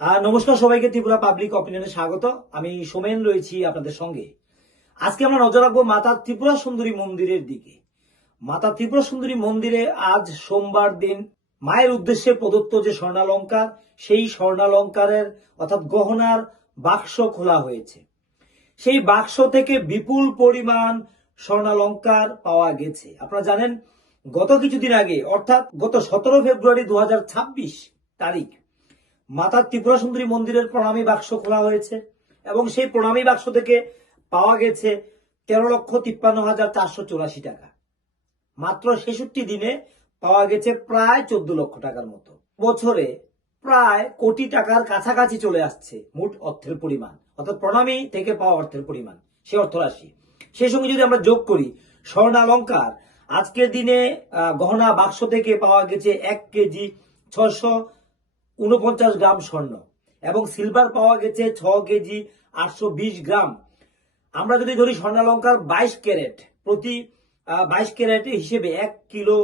নমস্কার সবাইকে, ত্রিপুরা পাবলিক অপিনিয়নে স্বাগত। আমি সোমেন রয়েছি আপনাদের সঙ্গে। আজকে আমরা নজর রাখবো মাতা ত্রিপুরা সুন্দরী মন্দিরের দিকে। মাতা ত্রিপুরা সুন্দরী মন্দিরে আজ সোমবার দিন মায়ের উদ্দেশ্যে প্রদত্ত যে স্বর্ণালঙ্কার, সেই স্বর্ণালঙ্কারের অর্থাৎ গহনার বাক্স খোলা হয়েছে। সেই বাক্স থেকে বিপুল পরিমাণ স্বর্ণালঙ্কার পাওয়া গেছে। আপনারা জানেন, গত কিছুদিন আগে অর্থাৎ গত 17 ফেব্রুয়ারি 2026 তারিখ মাতা ত্রিপুরা সুন্দরী মন্দিরের প্রণামী বাক্স খোলা হয়েছে এবং সেই প্রণামী বাক্স থেকে পাওয়া গেছে 13,53,484 টাকা। মাত্র 66 দিনে পাওয়া গেছে প্রায় 14 লক্ষ টাকার মতো। বছরে প্রায় কোটি টাকার কাছাকাছি চলে আসছে মোট অর্থের পরিমাণ, অর্থাৎ প্রণামী থেকে পাওয়া অর্থের পরিমাণ, সে অর্থরাশি। সেই সঙ্গে যদি আমরা যোগ করি স্বর্ণালঙ্কার, আজকের দিনে গহনা বাক্স থেকে পাওয়া গেছে 1 কেজি 649 গ্রাম স্বর্ণ এবং সিলভার পাওয়া গেছে 6 কেজি 820 গ্রাম। আমরা যদি ধরি স্বর্ণালঙ্কার 22 ক্যারেট, প্রতি 22 ক্যারেট হিসেবে 1 কিলো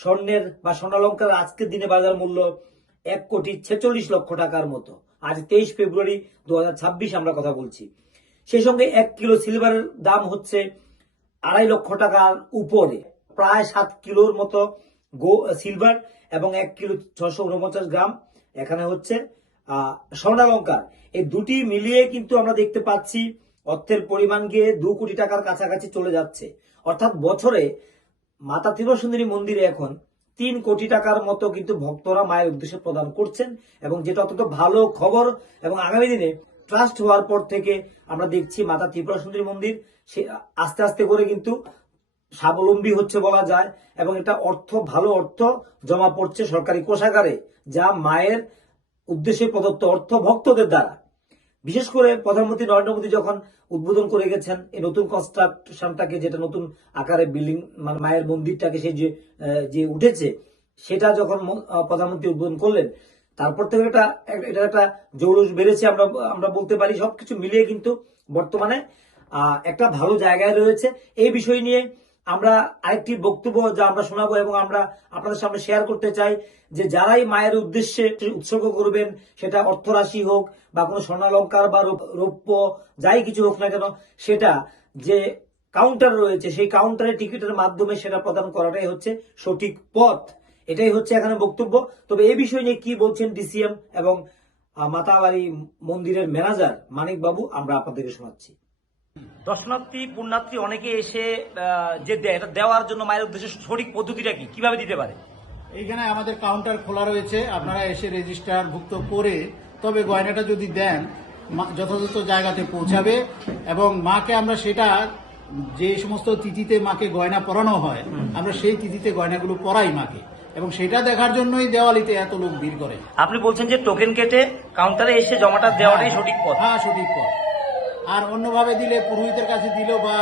স্বর্ণের বা স্বর্ণালঙ্কার আজকের দিনে বাজার মূল্য 1,46 লক্ষ টাকার মতো। আজ 23 ফেব্রুয়ারি 2026 আমরা কথা বলছি। সেই সঙ্গে 1 কিলো সিলভারের দাম হচ্ছে 2.5 লক্ষ টাকার উপরে, প্রায় 7 কিলোর মতো সিলভার এবং 1 কিলো 649 গ্রাম এখানে হচ্ছে স্বর্ণালঙ্কার। এই দুটি মিলিয়ে কিন্তু আমরা দেখতে পাচ্ছি অর্থের পরিমাণ গিয়ে 2 কোটি টাকার কাছাকাছি চলে যাচ্ছে। অর্থাৎ বছরে মাতা ত্রিপুরা সুন্দরী মন্দিরে এখন 3 কোটি টাকার মতো কিন্তু ভক্তরা মায়ের উদ্দেশ্যে প্রদান করছেন এবং যেটা অত্যন্ত ভালো খবর। এবং আগামী দিনে ট্রাস্ট হওয়ার পর থেকে আমরা দেখছি মাতা ত্রিপুরা সুন্দরী মন্দির সে আস্তে আস্তে করে কিন্তু স্বাবলম্বী হচ্ছে বলা যায় এবং এটা ভালো অর্থ জমা পড়ছে সরকারি কোষাগারে, যা মায়ের উদ্দেশ্যে প্রদত্ত অর্থ ভক্তদের দ্বারা। বিশেষ করে প্রধানমন্ত্রী নরেন্দ্র মোদী যখন উদ্বোধন করে গেছেন এই নতুন কনস্ট্রাকশনটাকে, যেটা নতুন আকারে বিল্ডিং মানে মায়ের মন্দিরটাকে সেই যে উঠেছে, সেটা যখন প্রধানমন্ত্রী উদ্বোধন করলেন, তারপর থেকে এটা একটা জৌলুস বেড়েছে আমরা বলতে পারি। সবকিছু মিলিয়ে কিন্তু বর্তমানে একটা ভালো জায়গায় রয়েছে। এই বিষয় নিয়ে আমরা আরেকটি বক্তব্য যা আমরা শোনাবো এবং আমরা আপনাদের সামনে শেয়ার করতে চাই যে যারাই মায়ের উদ্দেশ্যে উৎসর্গ করবেন, সেটা অর্থরাশি হোক বা কোনো স্বর্ণালঙ্কার বা রৌপ্য যাই কিছু হোক না কেন, সেটা যে কাউন্টার রয়েছে সেই কাউন্টারে টিকিটের মাধ্যমে সেটা প্রদান করাটাই হচ্ছে সঠিক পথ। এটাই হচ্ছে এখানে বক্তব্য। তবে এই বিষয় নিয়ে কি বলছেন ডিসিএম এবং মাতাবাড়ি মন্দিরের ম্যানেজার মানিক বাবু, আমরা আপনাদেরকে শোনাচ্ছি। দর্শনার্থী পুণ্যার্থী অনেকে এসে যে এটা দেওয়ার জন্য মায়ের উদ্দেশ্যে সঠিক পদ্ধতিটা কি, কিভাবে দিতে পারে? এইখানে আমাদের কাউন্টার খোলা রয়েছে, আপনারা এসে রেজিস্টার ভুক্ত করে তবে গয়নাটা যদি দেন যথাযথ জায়গাতে পৌঁছাবে এবং মাকে আমরা সেটা যে সমস্ত তিথিতে মাকে গয়না পরানো হয় আমরা সেই তিথিতে গয়নাগুলো পরাই মাকে, এবং সেটা দেখার জন্যই দেওয়ালিতে এত লোক ভিড় করে। আপনি বলছেন যে টোকেন কেটে কাউন্টারে এসে জমাটা দেওয়াটাই সঠিক পথ? হ্যাঁ, সঠিক পথ। আর অন্যভাবে দিলে, পুরোহিতের কাছে দিল বা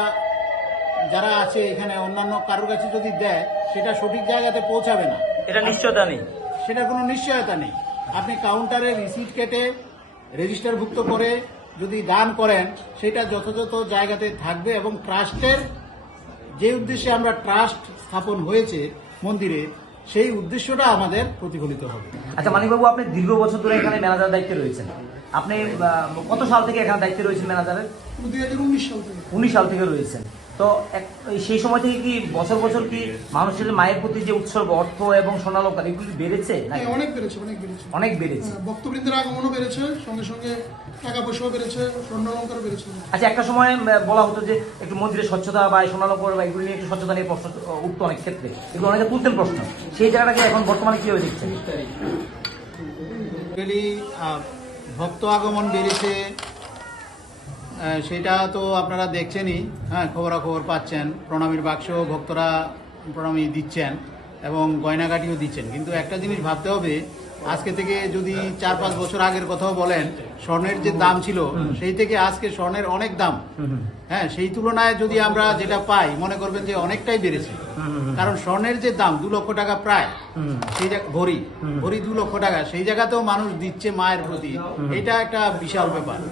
যারা আছে এখানে অন্যান্য কারোর কাছে যদি দেয়, সেটা সঠিক জায়গাতে পৌঁছাবে না। এটা নিশ্চয়তা নেই, সেটা কোনো নিশ্চয়তা নেই। আপনি কাউন্টারে রিসিট কেটে রেজিস্টারভুক্ত করে যদি দান করেন, সেটা যথাযথ জায়গাতে থাকবে এবং ট্রাস্টের যে উদ্দেশ্যে আমরা ট্রাস্ট স্থাপন হয়েছে মন্দিরে, সেই উদ্দেশ্যটা আমাদের প্রতিফলিত হবে। আচ্ছা মানিকবাবু, আপনি দীর্ঘ বছর ধরে এখানে ম্যানেজার দায়িত্বে রয়েছেন। আপনি কত সাল থেকে এখানে দায়িত্বে রয়েছেন ম্যানেজারের? 2019 সাল থেকে। 19 সাল থেকে রয়েছেন। তো সেই সময় থেকে কি বছর বছর কি মানুষের মায়ের প্রতি যে উৎসর্গ, অর্থ এবং সোনালঙ্কার এগুলি বেড়েছে? অনেক বেড়েছে, অনেক বেড়েছে, অনেক বেড়েছে। ভক্তবৃন্দের আগমনও বেড়েছে, সঙ্গে সঙ্গে টাকা পয়সাও বেড়েছে, স্বর্ণালঙ্কার বেড়েছে। আচ্ছা, একটা সময় বলা হতো যে একটু মন্দিরের স্বচ্ছতা বা সোনালঙ্কার বা এগুলি নিয়ে একটু স্বচ্ছতা নিয়ে প্রশ্ন উঠতো অনেক ক্ষেত্রে, এগুলো অনেকে তুলতেন প্রশ্ন। সেই জায়গাটাকে এখন বর্তমানে কিভাবে দেখছেন? ভক্ত আগমন বেড়েছে, সেটা তো আপনারা দেখছেনই। হ্যাঁ, খবরাখবর পাচ্ছেন, প্রণামীর বাক্স ভক্তরা প্রণামী দিচ্ছেন এবং গয়নাগাটিও দিচ্ছেন। কিন্তু একটা জিনিস ভাবতে হবে, আজকে থেকে যদি 4-5 বছর আগের কথাও বলেন, স্বর্ণের যে দাম ছিল সেই থেকে আজকে স্বর্ণের অনেক দাম। হ্যাঁ, সেই তুলনায় যদি আমরা যেটা পাই মনে করবেন যে অনেকটাই বেড়েছে। কারণ স্বর্ণের যে দাম 2 লক্ষ টাকা প্রায়, সেই ভরি 2 লক্ষ টাকা, সেই জায়গাতেও মানুষ দিচ্ছে মায়ের প্রতি, এটা একটা বিশাল ব্যাপার।